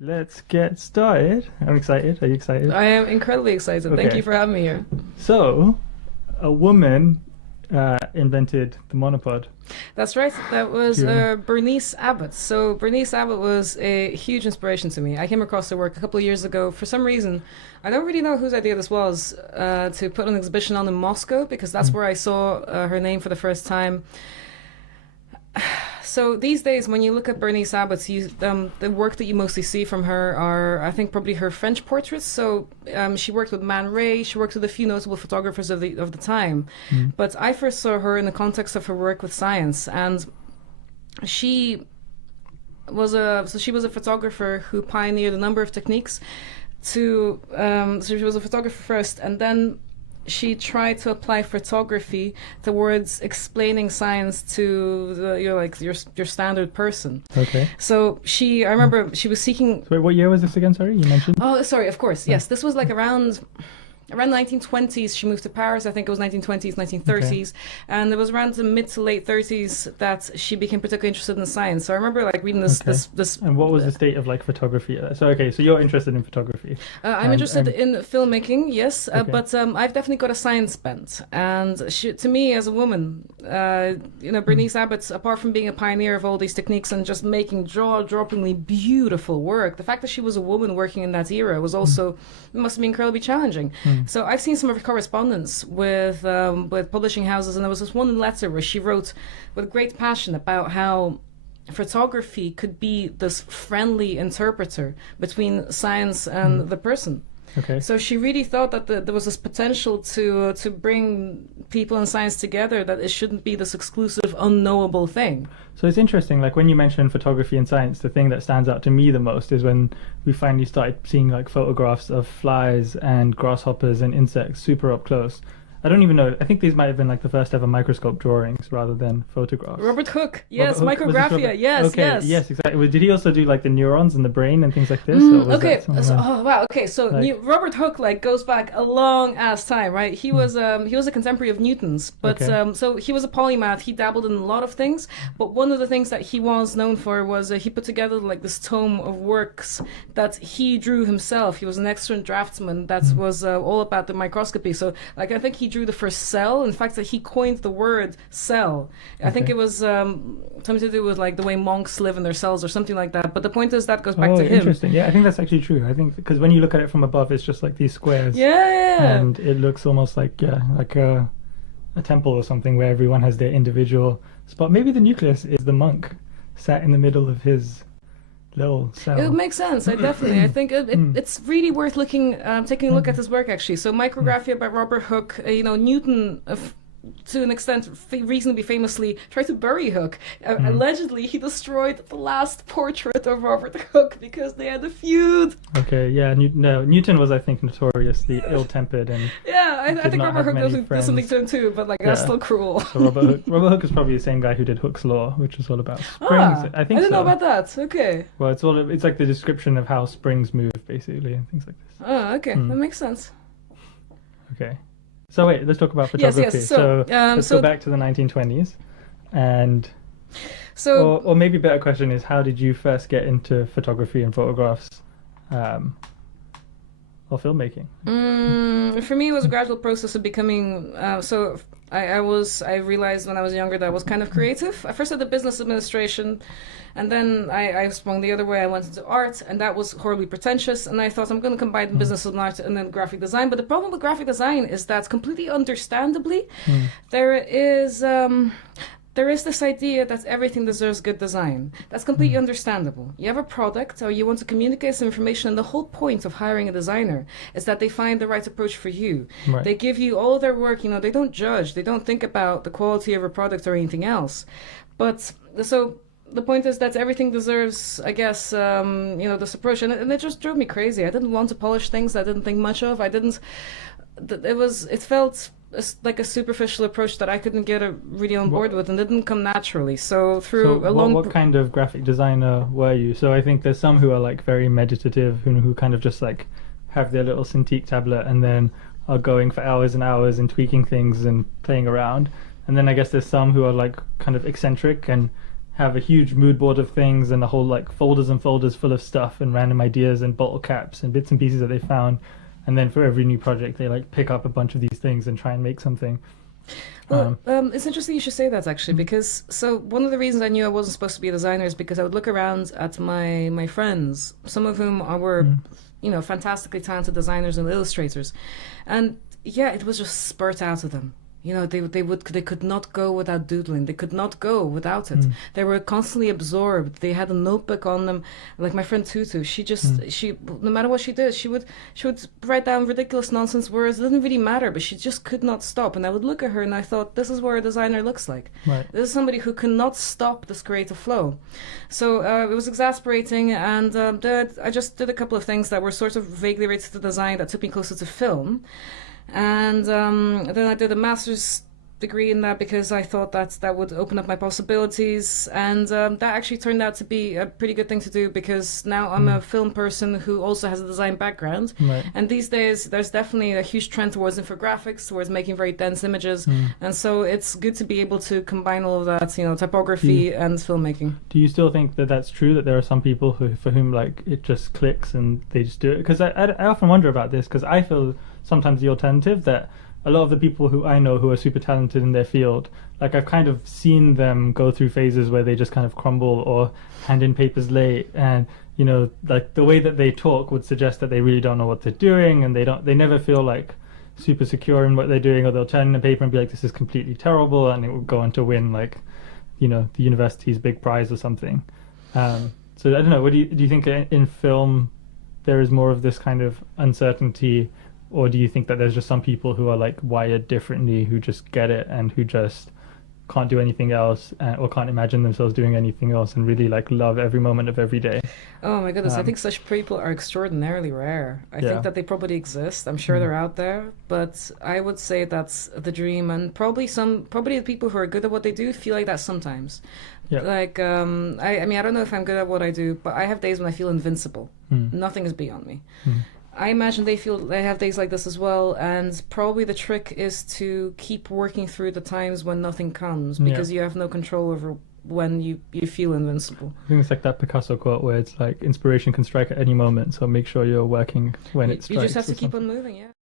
Let's get started. I'm excited. Are you excited? I am incredibly excited. Thank Okay. you for having me here. So, a woman invented the monopod. That's right. That Do was you remember? Bernice Abbott. So Bernice Abbott was a huge inspiration to me. I came across her work a couple of years ago. For some reason, I don't really know whose idea this was to put an exhibition on in Moscow because that's Mm. where I saw her name for the first time. So these days, when you look at Bernice Abbott, the work that you mostly see from her are, I think, probably her French portraits. So she worked with Man Ray. She worked with a few notable photographers of the time. Mm. But I first saw her in the context of her work with science, and she she was a photographer who pioneered a number of techniques. So she was a photographer first, and then she tried to apply photography towards explaining science to your standard person. Okay. I remember she was seeking. So, wait, what year was this again? Sorry, you mentioned. Oh, sorry, of course, yes. This was like around 1920s. She moved to Paris. I think it was 1920s, 1930s, and it was around the mid to late 30s that she became particularly interested in science. So I remember like reading this Okay. this. And what was the state of like photography? So you're interested in photography. I'm interested in filmmaking, yes, Okay. but I've definitely got a science bent. And to me, as a woman, Bernice Abbott, apart from being a pioneer of all these techniques and just making jaw-droppingly beautiful work, the fact that she was a woman working in that era was also it must have been incredibly challenging. So I've seen some of her correspondence with publishing houses, and there was this one letter where she wrote with great passion about how photography could be this friendly interpreter between science and the person. Okay. So she really thought that there was this potential to bring people in science together, that it shouldn't be this exclusive, unknowable thing. So it's interesting, like when you mention photography and science, the thing that stands out to me the most is when we finally started seeing like photographs of flies and grasshoppers and insects super up close. I don't even know. I think these might have been like the first ever microscope drawings rather than photographs. Robert Hooke, yes, Robert Hooke, was this micrographia, Robert? yes, Okay, yes. exactly. Well, did he also do like the neurons in the brain and things like this? Or was Okay, that something so, else? oh wow, okay, so Like- Robert Hooke like goes back a long ass time, right? He was a contemporary of Newton's, but Okay. so he was a polymath. He dabbled in a lot of things, but one of the things that he was known for was he put together like this tome of works that he drew himself. He was an excellent draftsman that was all about the microscopy. So like I think he drew the first cell. In fact, that he coined the word cell. I think Okay. it was something to do with like the way monks live in their cells or something like that. But the point is that goes back Oh, to him. interesting. Yeah, I think that's actually true. I think because when you look at it from above, it's just like these squares. Yeah. And it looks almost like like a temple or something where everyone has their individual spot. Maybe the nucleus is the monk sat in the middle of his little cell. It makes sense. I think it's really worth taking a look at his work actually. So micrographia by Robert Hooke. Newton. To an extent, reasonably famously, tried to bury Hooke. Allegedly, he destroyed the last portrait of Robert Hooke because they had a feud. Okay, yeah. Newton was, I think, notoriously ill-tempered, and Yeah, I Did think not Robert have Hooke many did something friends. to him too, but like that's Yeah. still cruel. so Robert Hooke is probably the same guy who did Hooke's Law, which is all about springs. I think I didn't so. know about that. Okay. Well, it's like the description of how springs move, basically, and things like this. Oh, okay. That makes sense. Okay. So wait, let's talk about Yes, photography. yes. So, let's so go back to the 1920s, and So or maybe a better question is, how did you first get into photography and photographs, or filmmaking? for me, it was a gradual process of becoming. I realized when I was younger that I was kind of creative. I first did the business administration, and then I swung the other way. I went into art, and that was horribly pretentious. And I thought I'm going to combine business and art and then graphic design. But the problem with graphic design is that completely understandably, there is this idea that everything deserves good design. That's completely understandable. You have a product or you want to communicate some information, and the whole point of hiring a designer is that they find the right approach for you. Right. They give you all of their work, they don't judge, they don't think about the quality of a product or anything else. But so the point is that everything deserves, I guess, this approach, and it just drove me crazy. I didn't want to polish things I didn't think much of. It felt like a superficial approach that I couldn't get really on board with, and it didn't come naturally. So through So what kind of graphic designer were you? So I think there's some who are like very meditative, who kind of just like have their little Cintiq tablet and then are going for hours and hours and tweaking things and playing around. And then I guess there's some who are like kind of eccentric and have a huge mood board of things and a whole like folders and folders full of stuff and random ideas and bottle caps and bits and pieces that they found. And then for every new project, they like pick up a bunch of these things and try and make something. Well, it's interesting you should say that actually, because so one of the reasons I knew I wasn't supposed to be a designer is because I would look around at my friends, some of whom were, you know, fantastically talented designers and illustrators, and yeah, it was just spurt out of them. You know, they could not go without doodling. They could not go without it. They were constantly absorbed. They had a notebook on them. Like my friend Tutu, she no matter what she did, she would write down ridiculous nonsense words. It didn't really matter, but she just could not stop. And I would look at her and I thought, this is what a designer looks like. Right. This is somebody who cannot stop this creative flow. So it was exasperating, and I just did a couple of things that were sort of vaguely related to design that took me closer to film. And then I did a master's degree in that because I thought that would open up my possibilities, and that actually turned out to be a pretty good thing to do because now I'm a film person who also has a design background. Right. And these days there's definitely a huge trend towards infographics, towards making very dense images, and so it's good to be able to combine all of that, you know, typography and filmmaking. Do you still think that that's true, that there are some people for whom like it just clicks and they just do it? Because I often wonder about this, because I feel sometimes the alternative, that a lot of the people who I know who are super talented in their field, like I've kind of seen them go through phases where they just kind of crumble or hand in papers late, and you know, like the way that they talk would suggest that they really don't know what they're doing, and they never feel like super secure in what they're doing, or they'll turn in a paper and be like, this is completely terrible, and it will go on to win like, you know, the university's big prize or something. So I don't know, what do you think in film there is more of this kind of uncertainty? Or do you think that there's just some people who are like wired differently, who just get it and who just can't do anything else, or can't imagine themselves doing anything else, and really like love every moment of every day? Oh my goodness, I think such people are extraordinarily rare. I think that they probably exist. I'm sure they're out there, but I would say that's the dream, and probably the people who are good at what they do feel like that sometimes. Yeah. Like I mean, I don't know if I'm good at what I do, but I have days when I feel invincible. Nothing is beyond me. I imagine they have days like this as well, and probably the trick is to keep working through the times when nothing comes, because you have no control over when you feel invincible. I think it's like that Picasso quote where it's like inspiration can strike at any moment, so make sure you're working when it strikes. You just have to keep on moving, yeah.